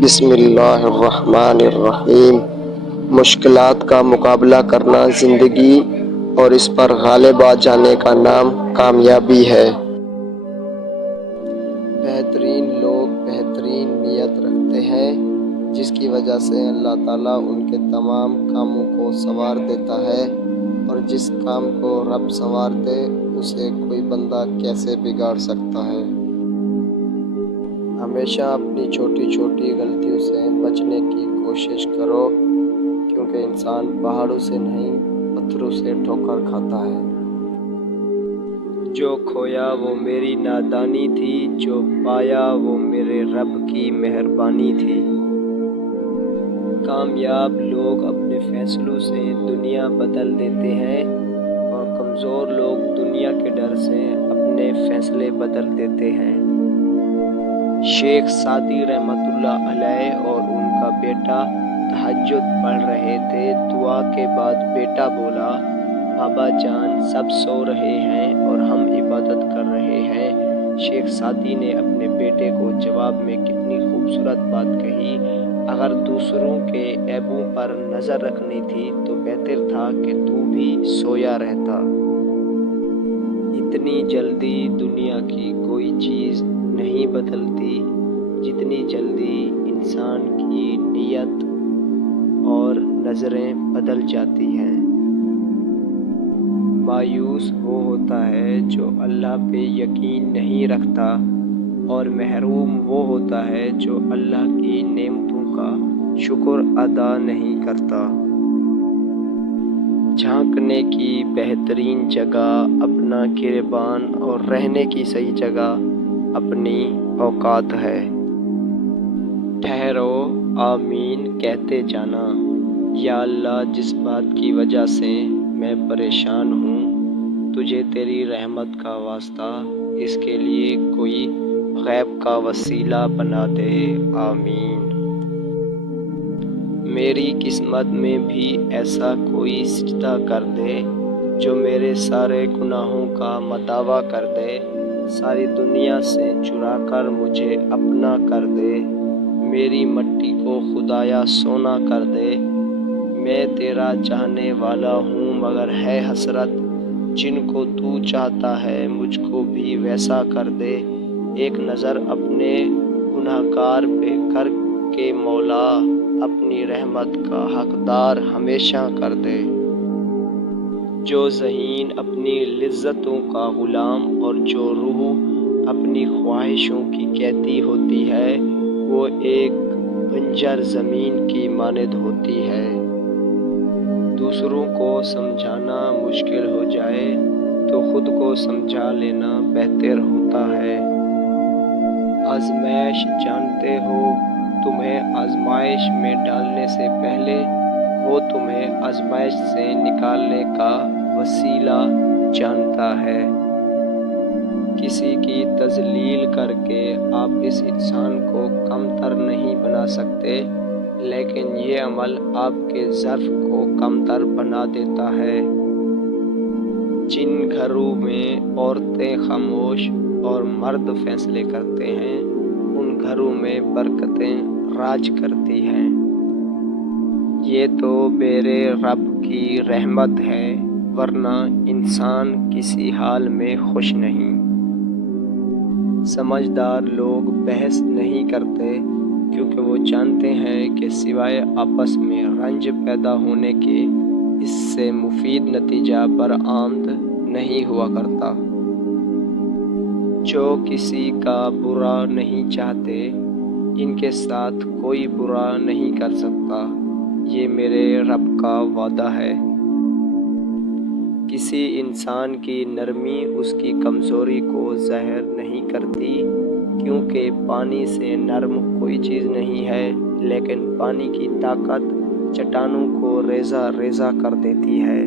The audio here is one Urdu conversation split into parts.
بسم اللہ الرحمن الرحیم۔ مشکلات کا مقابلہ کرنا زندگی اور اس پر غالب آ جانے کا نام کامیابی ہے۔ بہترین لوگ بہترین نیت رکھتے ہیں، جس کی وجہ سے اللہ تعالیٰ ان کے تمام کاموں کو سنوار دیتا ہے، اور جس کام کو رب سنوار دے اسے کوئی بندہ کیسے بگاڑ سکتا ہے۔ ہمیشہ اپنی چھوٹی چھوٹی غلطیوں سے بچنے کی کوشش کرو، کیونکہ انسان پہاڑوں سے نہیں پتھروں سے ٹھوکر کھاتا ہے۔ جو کھویا وہ میری نادانی تھی، جو پایا وہ میرے رب کی مہربانی تھی۔ کامیاب لوگ اپنے فیصلوں سے دنیا بدل دیتے ہیں، اور کمزور لوگ دنیا کے ڈر سے اپنے فیصلے بدل دیتے ہیں۔ شیخ سعدی رحمۃ اللہ علیہ اور ان کا بیٹا تہجد پڑھ رہے تھے۔ دعا کے بعد بیٹا بولا، بابا جان سب سو رہے ہیں اور ہم عبادت کر رہے ہیں۔ شیخ سعدی نے اپنے بیٹے کو جواب میں کتنی خوبصورت بات کہی، اگر دوسروں کے عیبوں پر نظر رکھنی تھی تو بہتر تھا کہ تو بھی سویا رہتا۔ اتنی جلدی دنیا کی کوئی چیز نہیں بدلتی جتنی جلدی انسان کی نیت اور نظریں بدل جاتی ہیں۔ مایوس وہ ہوتا ہے جو اللہ پہ یقین نہیں رکھتا، اور محروم وہ ہوتا ہے جو اللہ کی نعمتوں کا شکر ادا نہیں کرتا۔ جھانکنے کی بہترین جگہ اپنا گریبان اور رہنے کی صحیح جگہ اپنی اوقات ہے۔ ٹھہرو، آمین کہتے جانا۔ یا اللہ، جس بات کی وجہ سے میں پریشان ہوں، تجھے تیری رحمت کا واسطہ اس کے لیے کوئی غیب کا وسیلہ بنا دے، آمین۔ میری قسمت میں بھی ایسا کوئی سجدہ کر دے جو میرے سارے گناہوں کا مداوع کر دے، ساری دنیا سے چرا کر مجھے اپنا کر دے، میری مٹی کو خدایا سونا کر دے۔ میں تیرا چاہنے والا ہوں مگر ہے حسرت، جن کو تو چاہتا ہے مجھ کو بھی ویسا کر دے۔ ایک نظر اپنے گنہگار پہ کر کے مولا، اپنی رحمت کا حقدار ہمیشہ کر دے۔ جو ذہین اپنی لذتوں کا غلام اور جو روح اپنی خواہشوں کی قیدی ہوتی ہے، وہ ایک بنجر زمین کی مانند ہوتی ہے۔ دوسروں کو سمجھانا مشکل ہو جائے تو خود کو سمجھا لینا بہتر ہوتا ہے۔ آزمائش جانتے ہو، تمہیں آزمائش میں ڈالنے سے پہلے وہ تمہیں آزمائش سے نکالنے کا وسیلہ جانتا ہے۔ کسی کی تذلیل کر کے آپ اس انسان کو کمتر نہیں بنا سکتے، لیکن یہ عمل آپ کے ضعف کو کمتر بنا دیتا ہے۔ جن گھروں میں عورتیں خاموش اور مرد فیصلے کرتے ہیں، ان گھروں میں برکتیں راج کرتی ہیں۔ یہ تو میرے رب کی رحمت ہے، ورنہ انسان کسی حال میں خوش نہیں۔ سمجھدار لوگ بحث نہیں کرتے، کیونکہ وہ جانتے ہیں کہ سوائے آپس میں رنج پیدا ہونے کے اس سے مفید نتیجہ برآمد نہیں ہوا کرتا۔ جو کسی کا برا نہیں چاہتے، ان کے ساتھ کوئی برا نہیں کر سکتا، یہ میرے رب کا وعدہ ہے۔ کسی انسان کی نرمی اس کی کمزوری کو ظاہر نہیں کرتی، کیونکہ پانی سے نرم کوئی چیز نہیں ہے، لیکن پانی کی طاقت چٹانوں کو ریزہ ریزہ کر دیتی ہے۔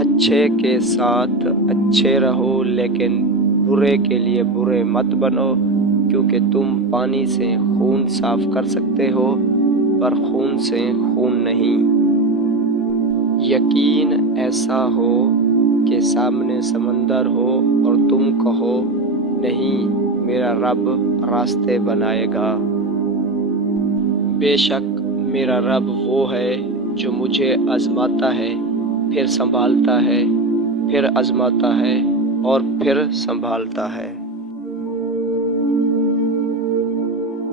اچھے کے ساتھ اچھے رہو، لیکن برے کے لیے برے مت بنو، کیونکہ تم پانی سے خون صاف کر سکتے ہو، پر خون سے خون نہیں۔ یقین ایسا ہو کہ سامنے سمندر ہو اور تم کہو، نہیں، میرا رب راستے بنائے گا۔ بے شک میرا رب وہ ہے جو مجھے آزماتا ہے، پھر سنبھالتا ہے، پھر آزماتا ہے اور پھر سنبھالتا ہے۔